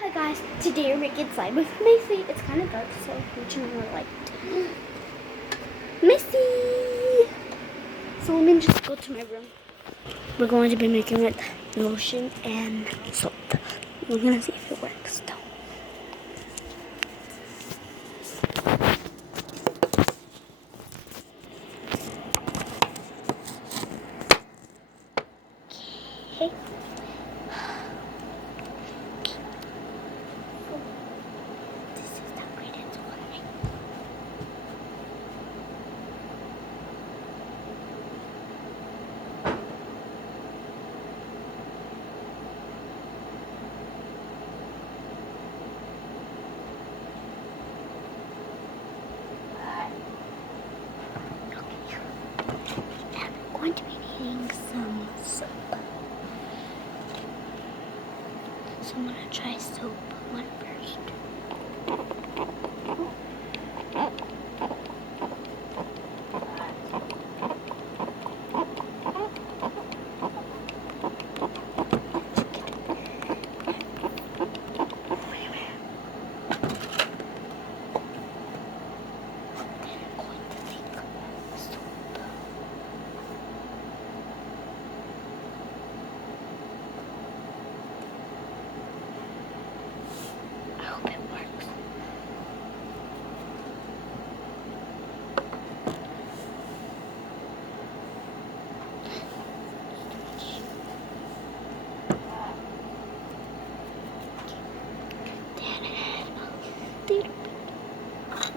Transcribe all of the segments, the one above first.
Hi guys, today we're making slime with Macy. It's kind of dark, so we're turning our light. Macy! So let me just go to my room. We're going to be making with lotion and soap. We're going to see if it works though. Okay. This is the greatest one. I'm going to be needing some soap. So I'm going to try soap one first. I hope it works.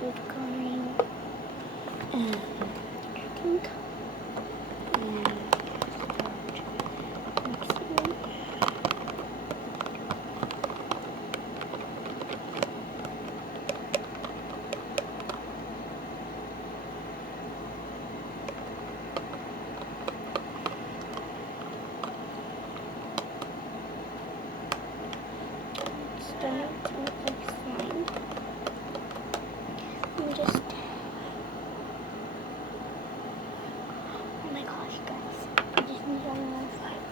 We're going and pink and starting to look like slime. Let me just, oh my gosh guys, I just need a little slime.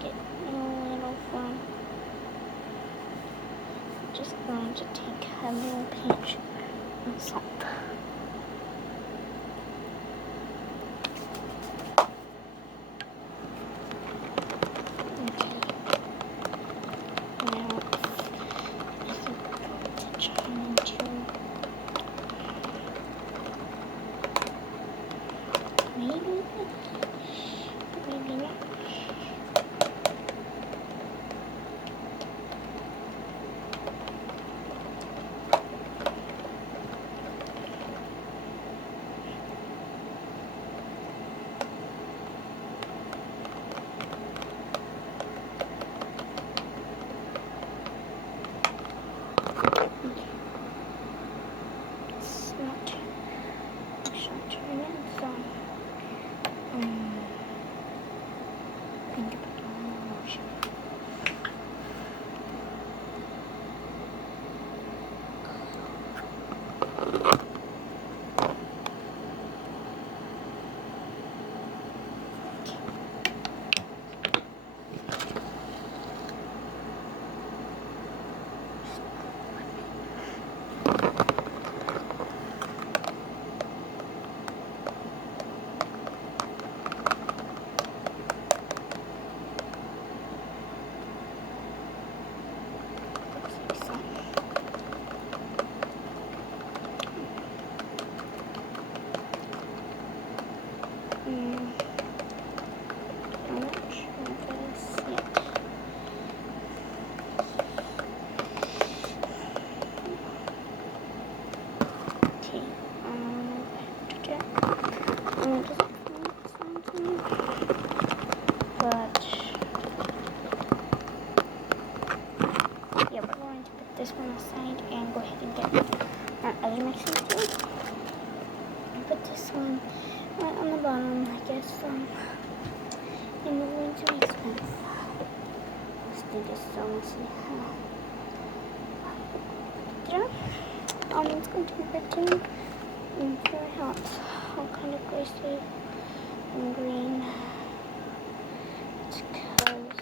Get a little from, I'm just going to take a little pinch of salt. Maybe not. It's not. I should turn it some. Think about the lotion. I'm not sure this yet. Okay, I'm just something, but yeah, we're going to put this one aside and go ahead and get our other mixing tool. Put this one right on the bottom, I guess, and we're going to mix them. Let's do this so messy. It's going to be written for hot, all kind of greasy and green. It's because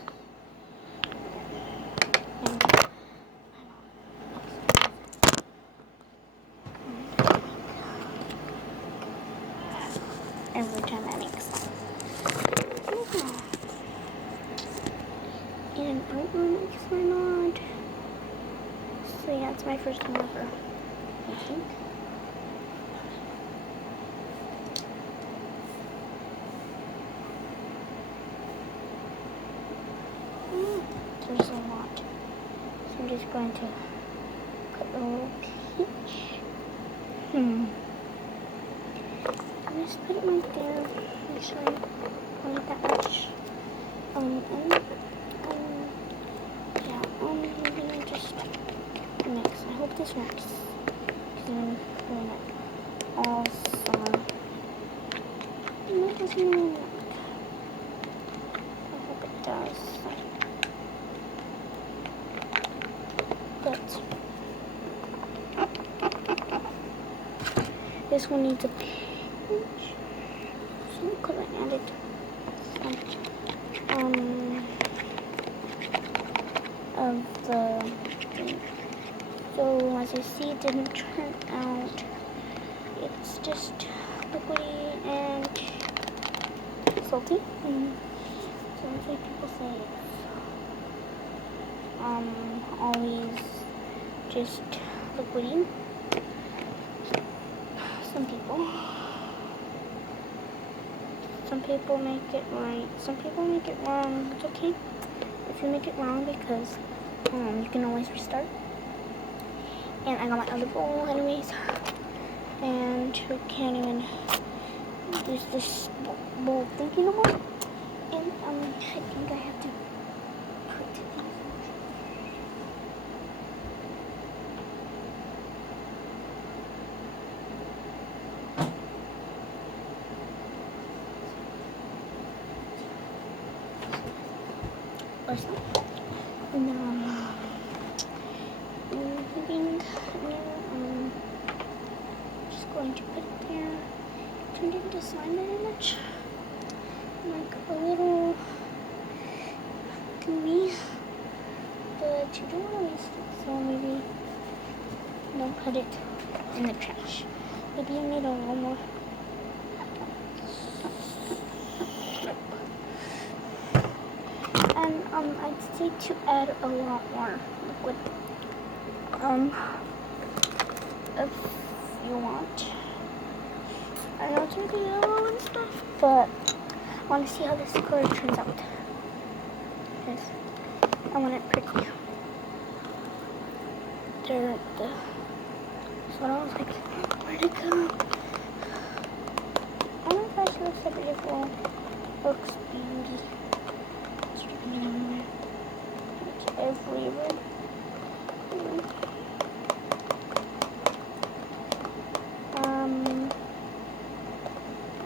And I don't want to mix my knot. So yeah, it's my first time ever making. There's a lot. So I'm just going to put a little peach. I just put it right there. Make sure I don't need that much. Yeah, I'm gonna just mix. I hope this works. Because I'm doing it all summer. And that doesn't really work. I hope it does. But this one needs a pinch. So because I added some of the thing. So as you see, it didn't turn out. It's just liquidy and salty. So that's why people say it's always just liquidy. Some people make it right. Some people make it wrong. It's okay if you make it wrong because you can always restart. And I got my other bowl anyways. And we can't even use this bowl thinking no more. And I think I have to put these. Or so. And just going to put it there. It didn't slime very much. Like a little gooey. But you don't want to waste it, so maybe don't put it in the trash. Maybe you need a little more. And I'd say to add a lot more liquid. If you want. I know it's really yellow and stuff, but I want to see how this color turns out. Because I want it pretty. So I was like, where'd it go? I don't know if I should have said it well. Looks beauty. It's everywhere. And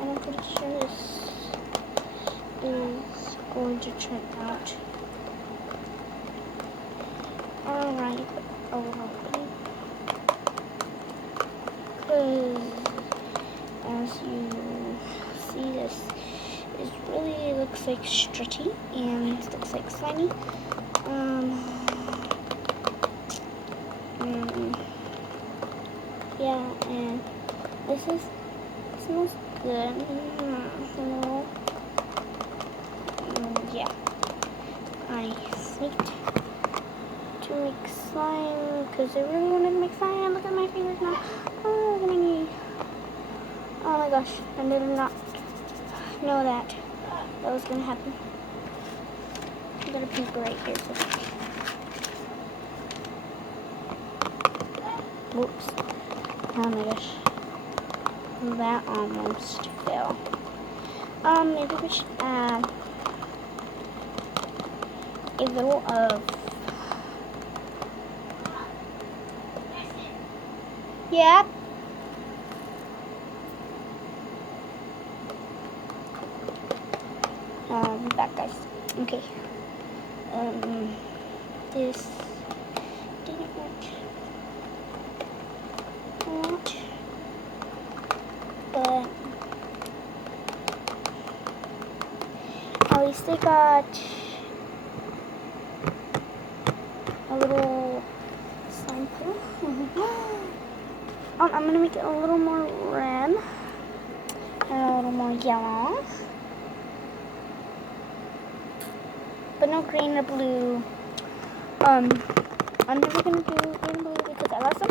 I'm pretty sure this is going to turn out alright, a little bit. Because as you see, this is really looks like stretchy and it looks like slimy. Yeah, and this smells good. Yeah, I sneaked to make slime because I really wanted to make slime. Look at my fingers now. Oh, look at my knee. Oh my gosh, I did not know that was gonna happen. I got a pink right here. So. Whoops. Oh my gosh. That almost fell. Maybe we should add a little of. Yep. Back guys. Okay. This didn't work a lot, but at least they got a little slime pool. I'm gonna make it a little more red and a little more yellow. but no green or blue. I'm never gonna do green and blue because I lost them.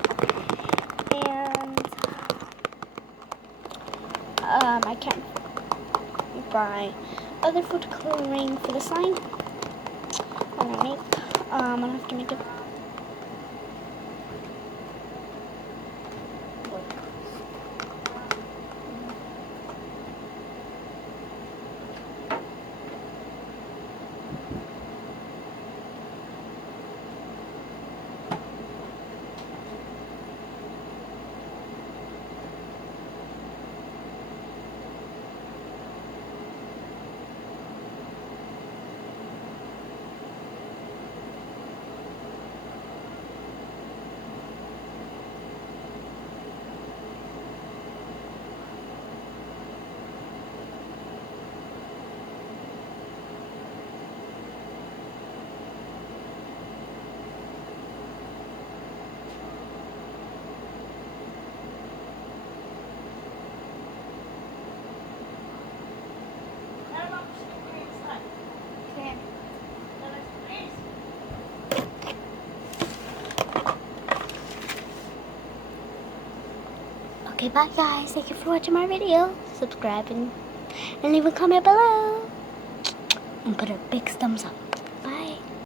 And I can't buy other food coloring for the sign. I'm gonna have to make it. Okay, bye guys. Thank you for watching my video. Subscribe and leave a comment below. And put a big thumbs up.